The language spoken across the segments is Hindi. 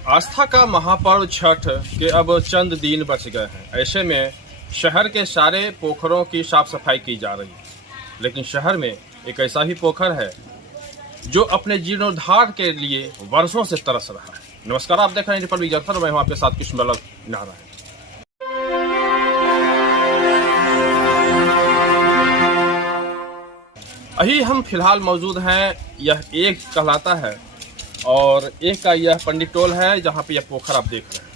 आस्था का महापर्व छठ के अब चंद दिन बच गए हैं। ऐसे में शहर के सारे पोखरों की साफ सफाई की जा रही है, लेकिन शहर में एक ऐसा ही पोखर है जो अपने जीर्णोद्धार के लिए वर्षों से तरस रहा है। नमस्कार, आप देख रहे हैं रिपब्लिक जर्फर, मैं हूं आपके साथ कृष्ण नारा है। अभी हम फिलहाल मौजूद हैं, यह एक कहलाता है और एक का यह पंडित टोल है जहां पे यह पोखर आप देख रहे हैं।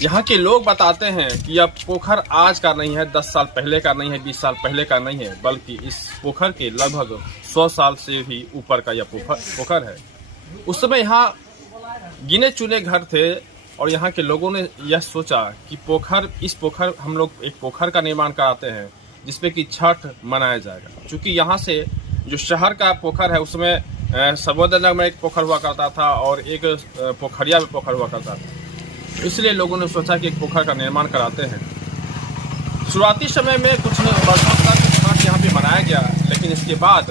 यहाँ के लोग बताते हैं कि यह पोखर आज का नहीं है, 10 साल पहले का नहीं है, 20 साल पहले का नहीं है, बल्कि इस पोखर के लगभग 100 साल से भी ऊपर का यह पोखर है। उस समय यहाँ गिने चुने घर थे और यहाँ के लोगों ने यह सोचा कि इस पोखर हम लोग एक पोखर का निर्माण कराते हैं जिसपे कि छठ मनाया जाएगा। क्योंकि यहाँ से जो शहर का पोखर है उसमें सर्वोदय में एक पोखर हुआ करता था और एक पोखरिया में पोखर हुआ करता था, इसलिए लोगों ने सोचा कि एक पोखर का निर्माण कराते हैं। शुरुआती समय में कुछ वर्षों तक छठ यहाँ पे मनाया गया, लेकिन इसके बाद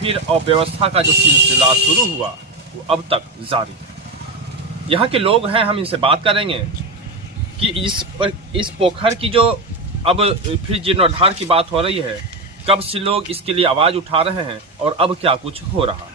फिर अव्यवस्था का जो सिलसिला शुरू हुआ वो अब तक जारी है। यहाँ के लोग हैं, हम इनसे बात करेंगे कि इस पोखर की जो अब फिर जीर्णोद्धार की बात हो रही है, कब से लोग इसके लिए आवाज उठा रहे हैं और अब क्या कुछ हो रहा है।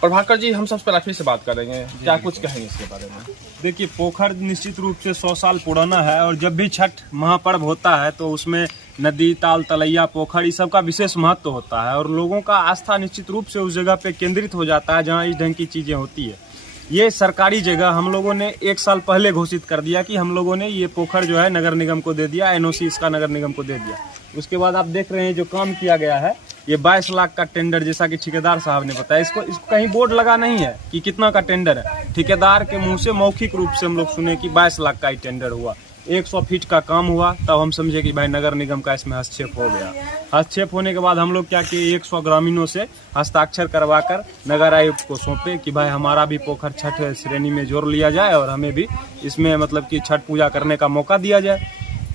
प्रभाकर जी, हम सबसे पहले फिर से बात करेंगे, क्या कुछ कहेंगे इसके बारे में? देखिए, पोखर निश्चित रूप से 100 साल पुराना है और जब भी छठ महापर्व होता है तो उसमें नदी, ताल, तलैया, पोखर, इस सब का विशेष महत्व होता है और लोगों का आस्था निश्चित रूप से उस जगह पे केंद्रित हो जाता है जहाँ इस ढंग की चीजें होती है। ये सरकारी जगह हम लोगों ने 1 साल पहले घोषित कर दिया कि हम लोगों ने ये पोखर जो है नगर निगम को दे दिया, एनओसी इसका नगर निगम को दे दिया। उसके बाद आप देख रहे हैं जो काम किया गया है, ये 22 लाख का टेंडर, जैसा कि ठेकेदार साहब ने बताया। इसको कहीं बोर्ड लगा नहीं है कि कितना का टेंडर है। ठेकेदार के मुंह से मौखिक रूप से हम लोग सुने कि 22 लाख का ही टेंडर हुआ। 100 फीट का काम हुआ, तब हम समझे कि भाई नगर निगम का इसमें हस्तक्षेप हो गया। हस्तक्षेप होने के बाद हम लोग क्या किए, 100 ग्रामीणों से हस्ताक्षर करवाकर नगर आयुक्त को सौंपे कि भाई हमारा भी पोखर छठ श्रेणी में जोड़ लिया जाए और हमें भी इसमें मतलब कि छठ पूजा करने का मौका दिया जाए।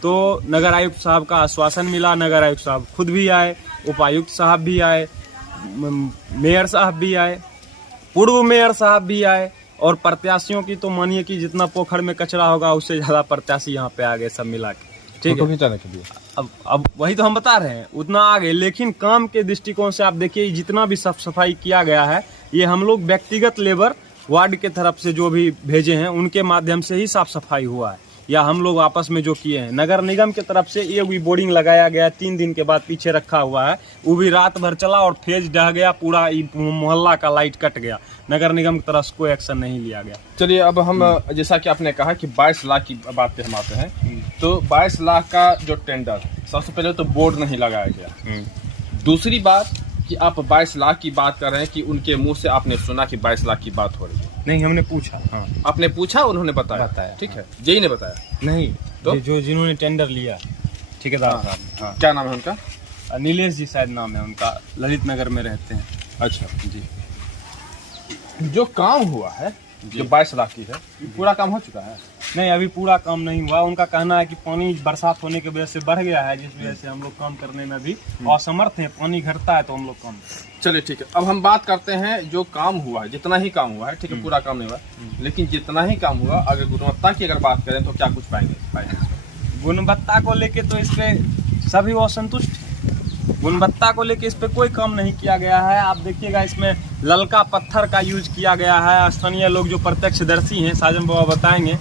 तो नगर आयुक्त साहब का आश्वासन मिला। नगर आयुक्त साहब खुद भी आए, उपायुक्त साहब भी आए, मेयर साहब भी आए, पूर्व मेयर साहब भी आए और प्रत्याशियों की तो मानिए कि जितना पोखर में कचरा होगा उससे ज्यादा प्रत्याशी यहाँ पे आ गए सब मिला के। ठीक है, अब वही तो हम बता रहे हैं, उतना आ गए। लेकिन काम के दृष्टिकोण से आप देखिए, जितना भी साफ सफाई किया गया है ये हम लोग व्यक्तिगत लेबर वार्ड के तरफ से जो भी भेजे हैं उनके माध्यम से ही साफ सफाई हुआ है, या हम लोग आपस में जो किए हैं। नगर निगम की तरफ से ये भी बोर्डिंग लगाया गया, 3 दिन के बाद पीछे रखा हुआ है, वो भी रात भर चला और फेज ढह गया, पूरा मोहल्ला का लाइट कट गया। नगर निगम की तरफ से कोई एक्शन नहीं लिया गया। चलिए, अब हम जैसा कि आपने कहा कि 22 लाख की बात पे हम आते हैं, तो 22 लाख का जो टेंडर, सबसे पहले तो बोर्ड नहीं लगाया गया। दूसरी बात कि आप 22 लाख की बात कर रहे हैं कि उनके मुंह से आपने सुना कि 22 लाख की बात हो रही है? नहीं, हमने पूछा। हाँ, आपने पूछा, उन्होंने बताया? ठीक है, जेई ने बताया? नहीं, तो जो जिन्होंने टेंडर लिया ठेकेदार साहब। हाँ, क्या नाम है उनका? नीलेश जी शायद नाम है उनका, ललित नगर में रहते हैं। अच्छा जी। जो काम हुआ है, जो 22 लाख की है, पूरा काम हो चुका है? नहीं, अभी पूरा काम नहीं हुआ। उनका कहना है कि पानी बरसात होने की वजह से बढ़ गया है, जिस वजह से हम लोग काम करने में भी असमर्थ हैं। पानी घटता है तो हम लोग काम। चलिए ठीक है, अब हम बात करते हैं जो काम हुआ है, जितना ही काम हुआ है, ठीक है, पूरा काम नहीं हुआ, लेकिन जितना ही काम हुआ, अगर गुणवत्ता की अगर बात करें तो क्या कुछ पाएंगे? गुणवत्ता को लेके तो इस पे सभी असंतुष्ट हैं। गुणवत्ता को लेके इस पे कोई काम नहीं किया गया है। आप देखिएगा, इसमें ललका पत्थर का यूज किया गया है। स्थानीय लोग जो प्रत्यक्षदर्शी हैं, साजन बाबा बताएंगे,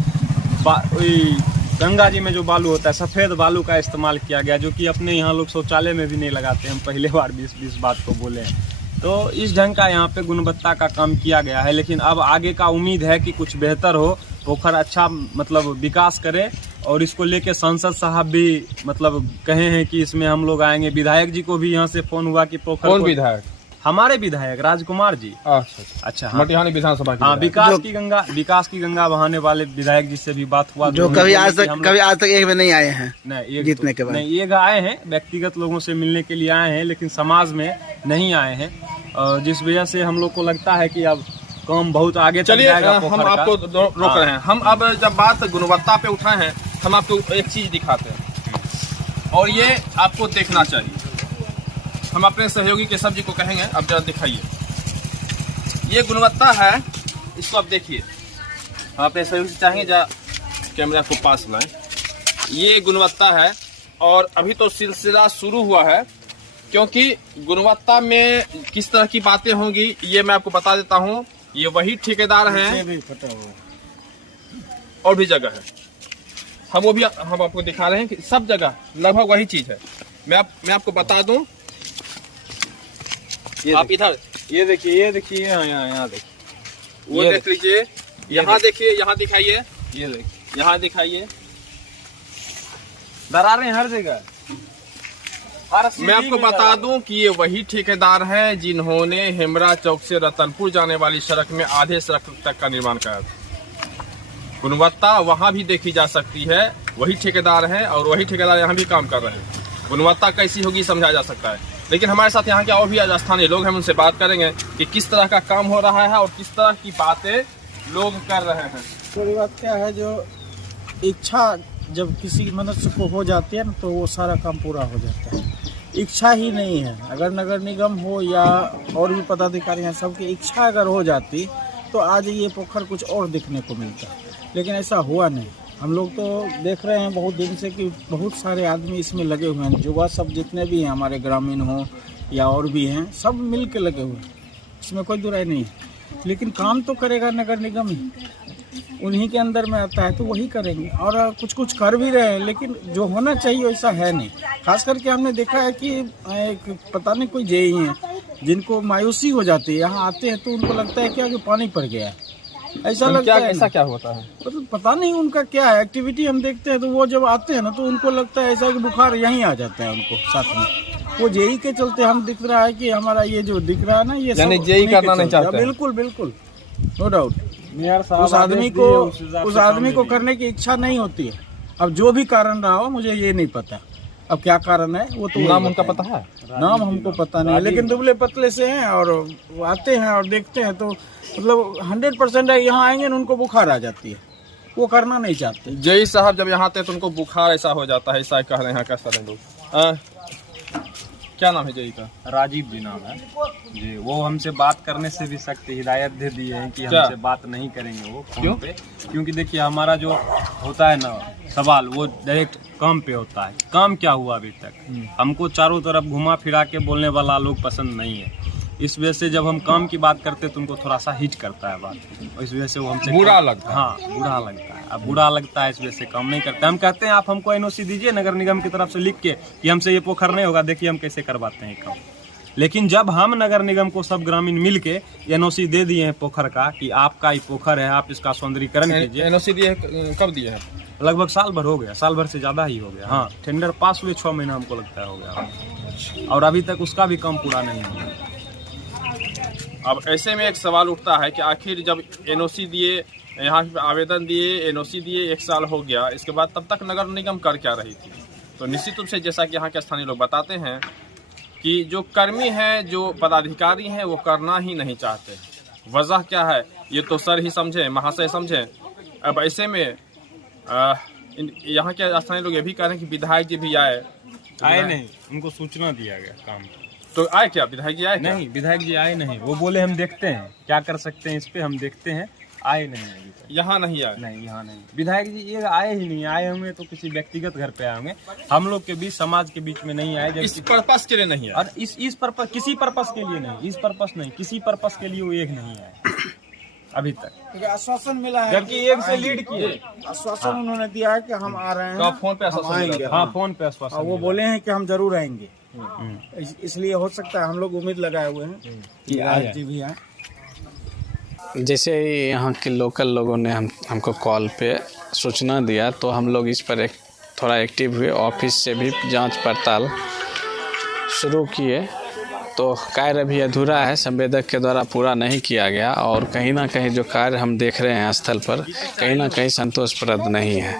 गंगा जी में जो बालू होता है, सफेद बालू का इस्तेमाल किया गया, जो कि अपने यहाँ लोग शौचालय में भी नहीं लगाते। हम पहले बार भी इस बात को बोले हैं। तो इस ढंग का यहाँ पे गुणवत्ता का काम किया गया है, लेकिन अब आगे का उम्मीद है कि कुछ बेहतर हो, पोखर अच्छा मतलब विकास करे। और इसको लेके सांसद साहब भी मतलब कहे हैं कि इसमें हम लोग आएंगे। विधायक जी को भी यहाँ से फोन हुआ कि पोखर। कौन विधायक? हमारे विधायक राजकुमार जी। अच्छा, मटिहानी विधानसभा की। हाँ, विकास की गंगा बहाने वाले विधायक जी से भी बात हुआ, जो कभी आज तक एक में नहीं आए हैं। नहीं, जीतने के बाद नहीं, एक आए हैं, व्यक्तिगत लोगों से मिलने के लिए आए हैं, लेकिन समाज में नहीं आए हैं, जिस वजह से हम लोग को लगता है कि अब काम बहुत आगे चल जाएगा। हम आपको रोक रहे हैं। हम अब जब बात गुणवत्ता पे उठाए हैं, हम आपको एक चीज दिखाते हैं और ये आपको देखना चाहिए। हम अपने सहयोगी केशव जी को कहेंगे, अब जरा दिखाइए। ये गुणवत्ता है इसको आप देखिए, आप अपने सहयोग से चाहेंगे जा कैमरा को पास लाएं। ये गुणवत्ता है और अभी तो सिलसिला शुरू हुआ है, क्योंकि गुणवत्ता में किस तरह की बातें होंगी ये मैं आपको बता देता हूँ। ये वही ठेकेदार हैं और भी जगह है, हम आपको दिखा रहे हैं कि सब जगह लगभग वही चीज है। मैं आपको बता दूं, आप इधर ये देखिए यहाँ देखिए, वो देख लीजिए, यहाँ देखिए, यहाँ दिखाइए, ये देखिए यहाँ दिखाइए, दरारें हर जगह। मैं आपको बता दूं कि ये वही ठेकेदार हैं जिन्होंने हेमरा चौक से रतनपुर जाने वाली सड़क में आधे सड़क तक का निर्माण कराया था। गुणवत्ता वहां भी देखी जा सकती है, वही ठेकेदार हैं और वही ठेकेदार यहाँ भी काम कर रहे हैं। गुणवत्ता कैसी होगी समझा जा सकता है। लेकिन हमारे साथ यहाँ के और भी स्थानीय लोग हैं, हम उनसे बात करेंगे कि किस तरह का काम हो रहा है और किस तरह की बातें लोग कर रहे हैं। थोड़ी बात क्या है, जो इच्छा जब किसी मनुष्य को हो जाती है ना तो वो सारा काम पूरा हो जाता है। इच्छा ही नहीं है, अगर नगर निगम हो या और भी पदाधिकारी हैं, सबकी इच्छा अगर हो जाती तो आज ये पोखर कुछ और देखने को मिलता, लेकिन ऐसा हुआ नहीं। हम लोग तो देख रहे हैं बहुत दिन से कि बहुत सारे आदमी इसमें लगे हुए हैं, युवा सब जितने भी हैं हमारे ग्रामीण हो या और भी हैं, सब मिल के लगे हुए हैं, इसमें कोई दुराई नहीं है। लेकिन काम तो करेगा नगर निगम ही, उन्हीं के अंदर में आता है तो वही करेंगे और कुछ कर भी रहे हैं, लेकिन जो होना चाहिए वैसा है नहीं। खास करके हमने देखा है कि एक पता नहीं कोई जेई हैं जिनको मायूसी हो जाती है, यहाँ आते हैं तो उनको लगता है क्या कि पानी पड़ गया है, ऐसा लगता है। ऐसा क्या होता है तो पता नहीं उनका क्या है, एक्टिविटी हम देखते हैं तो वो जब आते हैं ना तो उनको लगता है ऐसा कि बुखार यहीं आ जाता है उनको साथ में। वो जेई के चलते हम दिख रहा है कि हमारा ये जो दिख रहा है ना, ये सब जेई करना नहीं चाहते। बिल्कुल बिल्कुल, नो डाउट। उस आदमी को करने की इच्छा नहीं होती है। अब जो भी कारण रहा हो, मुझे ये नहीं पता अब क्या कारण है, वो तो नाम उनका पता है, नाम हमको पता नहीं, लेकिन दुबले पतले से हैं और आते हैं और देखते हैं तो मतलब 100% है, यहाँ आएंगे ना उनको बुखार आ जाती है, वो करना नहीं चाहते। जय साहब जब यहाँ आते तो उनको बुखार ऐसा हो जाता है, ऐसा कह रहे हैं यहाँ का सारे लोग। क्या नाम है जय का? राजीव जी नाम है जी। वो हमसे बात करने से भी सख्त हिदायत दे दिए हैं कि हमसे बात नहीं करेंगे वो फोन पे, क्योंकि देखिए हमारा जो होता है ना सवाल, वो डायरेक्ट काम पे होता है। काम क्या हुआ अभी तक, हमको चारों तरफ घुमा फिरा के बोलने वाला लोग पसंद नहीं है। इस वजह से जब हम काम की बात करते हैं तो उनको थोड़ा सा हिच करता है बात, इस वजह से वो हमसे बुरा लगता है। हाँ, बुरा लगता है। अब बुरा लगता है इस वजह से काम नहीं करते। हम कहते हैं आप हमको एनओसी दीजिए नगर निगम की तरफ से लिख के कि हमसे ये पोखर नहीं होगा, देखिए हम कैसे करवाते हैं काम। लेकिन जब हम नगर निगम को सब ग्रामीण मिल के एनओसी दे दिए हैं पोखर का कि आपका ये पोखर है, आप इसका सौंदर्यीकरण कीजिए। एनओसी दिए कब दिए हैं? लगभग साल भर हो गया, साल भर से ज्यादा ही हो गया। हाँ, टेंडर पास हुए 6 महीना हमको लगता है हो गया, और अभी तक उसका भी काम पूरा नहीं हुआ। अब ऐसे में एक सवाल उठता है कि आखिर जब एनओसी दिए, यहाँ आवेदन दिए, एनओसी दिए, 1 साल हो गया, इसके बाद तब तक नगर निगम कर क्या रही थी? तो निश्चित रूप से जैसा कि यहाँ के स्थानीय लोग बताते हैं कि जो कर्मी हैं, जो पदाधिकारी हैं, वो करना ही नहीं चाहते। वजह क्या है ये तो सर ही समझे, महाशय समझे। अब ऐसे में यहाँ के स्थानीय लोग ये भी कह रहे हैं कि विधायक जी भी आए नहीं, उनको सूचना दिया गया काम। तो आए क्या विधायक जी? आए नहीं, विधायक जी आए नहीं। वो बोले हम देखते हैं क्या कर सकते हैं इस पे, हम देखते हैं। आए नहीं अभी तक। यहाँ नहीं आए? नहीं, यहाँ नहीं। विधायक जी ये आए ही नहीं। आए होंगे तो किसी व्यक्तिगत घर पे आए होंगे, हम लोग के बीच, समाज के बीच में नहीं आए। इस पर्पस के लिए नहीं आए? और इस पर्पस, किसी पर्पस के लिए नहीं, इस पर्पस नहीं, किसी पर्पस के लिए वो एक नहीं आए अभी तक। आश्वासन मिला है, जबकि एक से लीड किए आश्वासन उन्होंने दिया है कि हम आ रहे हैं। फोन पे आएंगे? हाँ, फोन पे आश्वासन। वो बोले हैं कि हम जरूर आएंगे। इसलिए हो सकता है हम लोग उम्मीद लगाए हुए हैं कि आज जी भी आए। जैसे ही यहाँ के लोकल लोगों ने हमको कॉल पे सूचना दिया तो हम लोग इस पर थोड़ा एक्टिव हुए। ऑफिस से भी जांच पड़ताल शुरू किए, तो कार्य अभी अधूरा है, संवेदक के द्वारा पूरा नहीं किया गया, और कहीं ना कहीं जो कार्य हम देख रहे हैं स्थल पर कहीं ना कहीं संतोषप्रद नहीं है।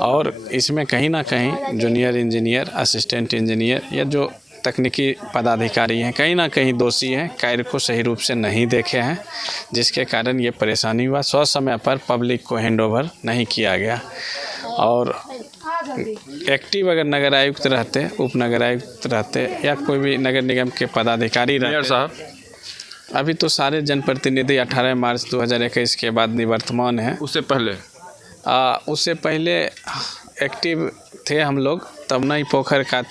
और इसमें कहीं ना कहीं जूनियर इंजीनियर, असिस्टेंट इंजीनियर या जो तकनीकी पदाधिकारी हैं कहीं ना कहीं दोषी हैं, कार्य को सही रूप से नहीं देखे हैं, जिसके कारण ये परेशानी हुआ। समय पर पब्लिक को हैंडओवर नहीं किया गया। और एक्टिव अगर नगर आयुक्त रहते, उप नगर आयुक्त रहते या कोई भी नगर निगम के पदाधिकारी रहते, मेयर साहब, अभी तो सारे जनप्रतिनिधि 18 मार्च 2021 के बाद निवर्तमान हैं। उससे पहले उससे पहले एक्टिव थे हम लोग, तब नई पोखर का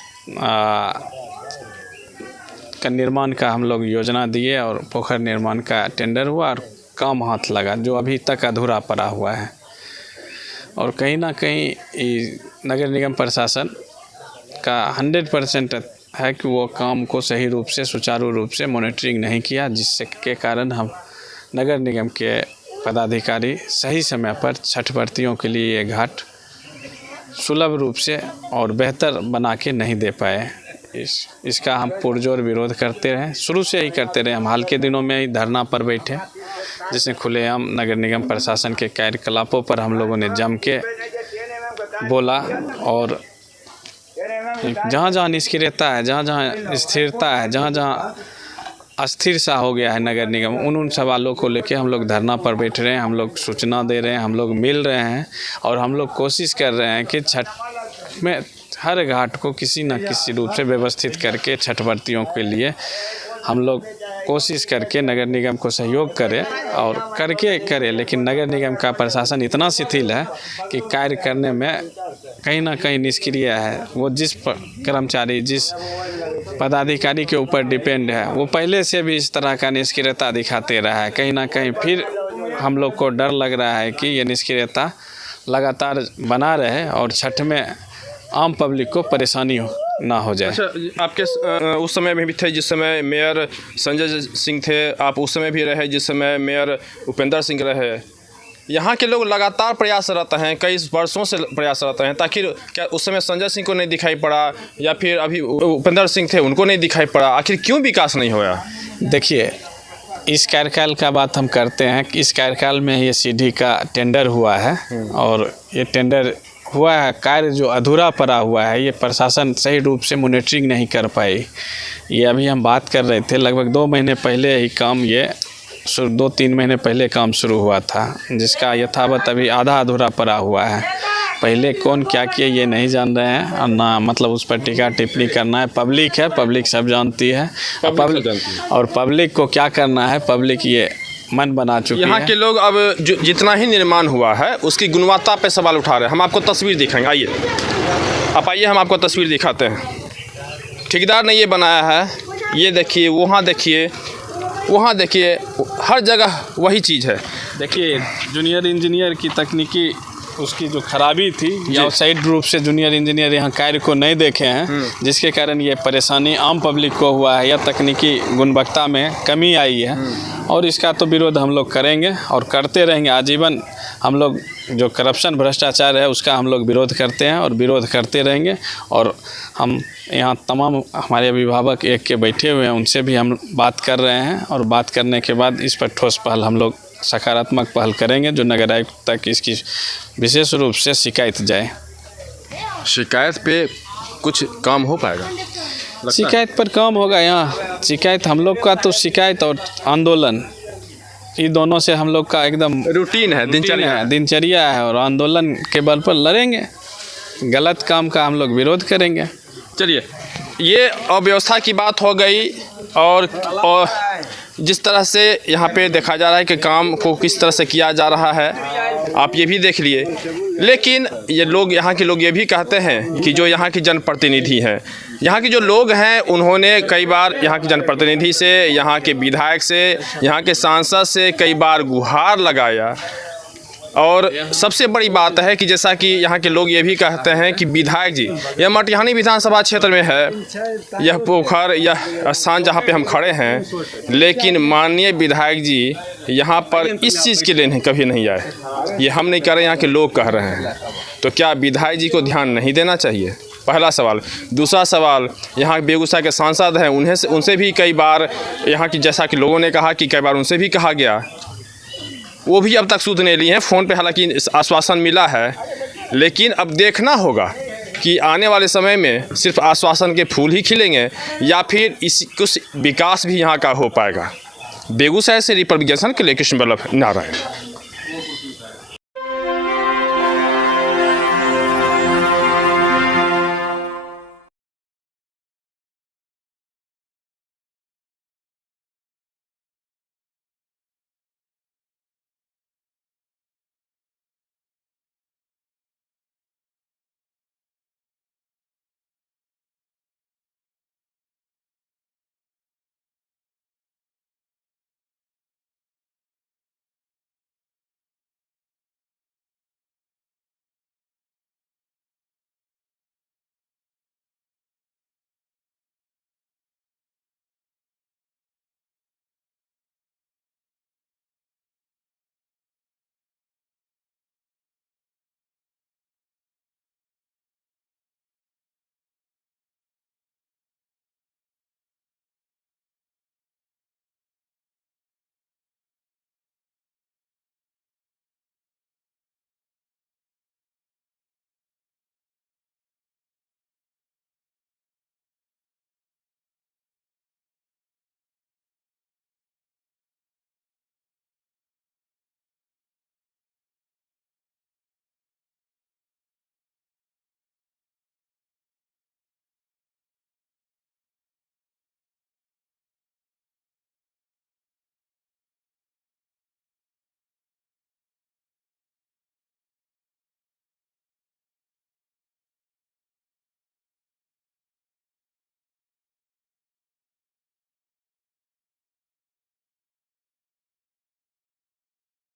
निर्माण का हम लोग योजना दिए और पोखर निर्माण का टेंडर हुआ और काम हाथ लगा, जो अभी तक अधूरा पड़ा हुआ है। और कहीं ना कहीं नगर निगम प्रशासन का 100% है कि वो काम को सही रूप से सुचारू रूप से मॉनिटरिंग नहीं किया, जिससे के कारण हम नगर निगम के पदाधिकारी सही समय पर छठ व्रतियों के लिए ये घाट सुलभ रूप से और बेहतर बना के नहीं दे पाए। इसका हम पुरजोर विरोध करते रहे, शुरू से ही करते रहे। हम हाल के दिनों में ही धरना पर बैठे, जिसमें खुलेआम नगर निगम प्रशासन के कार्यकलापों पर हम लोगों ने जम के बोला और जहाँ जहाँ निष्क्रियता है, जहाँ जहाँ स्थिरता है, जहाँ जहाँ अस्थिर सा हो गया है नगर निगम, उन सवालों को लेके हम लोग धरना पर बैठ रहे हैं, हम लोग सूचना दे रहे हैं, हम लोग मिल रहे हैं और हम लोग कोशिश कर रहे हैं कि छठ में हर घाट को किसी न किसी रूप से व्यवस्थित करके छठ व्रतियों के लिए हम लोग कोशिश करके नगर निगम को सहयोग करें और करके करें। लेकिन नगर निगम का प्रशासन इतना शिथिल है कि कार्य करने में कहीं ना कहीं निष्क्रिय है। वो जिस कर्मचारी, जिस पदाधिकारी के ऊपर डिपेंड है, वो पहले से भी इस तरह का निष्क्रियता दिखाते रहा है। कहीं ना कहीं फिर हम लोग को डर लग रहा है कि ये निष्क्रियता लगातार बना रहे और छठ में आम पब्लिक को परेशानी ना हो जाए। अच्छा, आपके उस समय में भी थे जिस समय मेयर संजय सिंह थे, आप उस समय भी रहे जिस समय मेयर उपेंद्र सिंह रहे। यहाँ के लोग लगातार प्रयासरत हैं, कई वर्षों से प्रयासरत हैं, ताकि क्या उस समय संजय सिंह को नहीं दिखाई पड़ा या फिर अभी उपेंद्र सिंह थे उनको नहीं दिखाई पड़ा? आखिर क्यों विकास नहीं होया? देखिए, इस कार्यकाल का बात हम करते हैं कि इस कार्यकाल में ये सीढ़ी का टेंडर हुआ है और ये टेंडर हुआ है, कार्य जो अधूरा पड़ा हुआ है ये प्रशासन सही रूप से मॉनिटरिंग नहीं कर पाई। ये अभी हम बात कर रहे थे, लगभग 2 महीने पहले ही काम ये 2-3 महीने पहले काम शुरू हुआ था, जिसका यथावत अभी आधा अधूरा पड़ा हुआ है। पहले कौन क्या किए ये नहीं जान रहे हैं और ना मतलब उस पर टीका टिप्पणी करना है। पब्लिक है, पब्लिक सब जानती है और पब्लिक को क्या करना है, पब्लिक ये मन बना चुकी है। यहाँ के लोग अब जितना ही निर्माण हुआ है उसकी गुणवत्ता पे सवाल उठा रहे हैं। हम आपको तस्वीर दिखाएंगे, आइए आप आइए, हम आपको तस्वीर दिखाते हैं। ठेकेदार ने ये बनाया है, ये देखिए, वहाँ देखिए, वहाँ देखिए, हर जगह वही चीज़ है। देखिए, जूनियर इंजीनियर की तकनीकी उसकी जो खराबी थी या सही रूप से जूनियर इंजीनियर यहाँ कार्य को नहीं देखे हैं, जिसके कारण ये परेशानी आम पब्लिक को हुआ है या तकनीकी गुणवत्ता में कमी आई है। और इसका तो विरोध हम लोग करेंगे और करते रहेंगे आजीवन। हम लोग जो करप्शन भ्रष्टाचार है उसका हम लोग विरोध करते हैं और विरोध करते रहेंगे। और हम यहाँ तमाम हमारे अभिभावक एक के बैठे हुए हैं, उनसे भी हम बात कर रहे हैं और बात करने के बाद इस पर ठोस पहल हम लोग सकारात्मक पहल करेंगे, जो नगर आयुक्त तक इसकी विशेष रूप से शिकायत जाए। शिकायत पे कुछ काम हो पाएगा? शिकायत पर काम होगा। यहाँ शिकायत हम लोग का तो शिकायत और आंदोलन, ये दोनों से हम लोग का एकदम रूटीन है, दिनचर्या है। और आंदोलन के बल पर लड़ेंगे, गलत काम का हम लोग विरोध करेंगे। चलिए, ये अव्यवस्था की बात हो गई और जिस तरह से यहाँ पे देखा जा रहा है कि काम को किस तरह से किया जा रहा है, आप ये भी देख लिए। लेकिन ये लोग, यहाँ के लोग ये भी कहते हैं कि जो यहाँ की जनप्रतिनिधि हैं, यहाँ के जो लोग हैं, उन्होंने कई बार यहाँ के जनप्रतिनिधि से, यहाँ के विधायक से, यहाँ के सांसद से कई बार गुहार लगाया। और सबसे बड़ी बात है कि जैसा कि यहाँ के लोग ये भी कहते हैं कि विधायक जी, यह मटिहानी विधानसभा क्षेत्र में है, यह पोखर, यह स्थान जहाँ पे हम खड़े हैं, लेकिन माननीय विधायक जी यहाँ पर इस चीज़ के लिए कभी नहीं आए। ये हम नहीं कह रहे, यहाँ के लोग कह रहे हैं। तो क्या विधायक जी को ध्यान नहीं देना चाहिए? पहला सवाल। दूसरा सवाल, यहाँ बेगूसराय के सांसद हैं, उनसे भी कई बार यहाँ की, जैसा कि लोगों ने कहा कि कई बार उनसे भी कहा गया, वो भी अब तक सूद नहीं लिए हैं। फ़ोन पे हालांकि आश्वासन मिला है, लेकिन अब देखना होगा कि आने वाले समय में सिर्फ आश्वासन के फूल ही खिलेंगे या फिर कुछ विकास भी यहाँ का हो पाएगा। बेगूसराय से रिपोर्ट के लिए कृष्ण बल्लभ नारायण।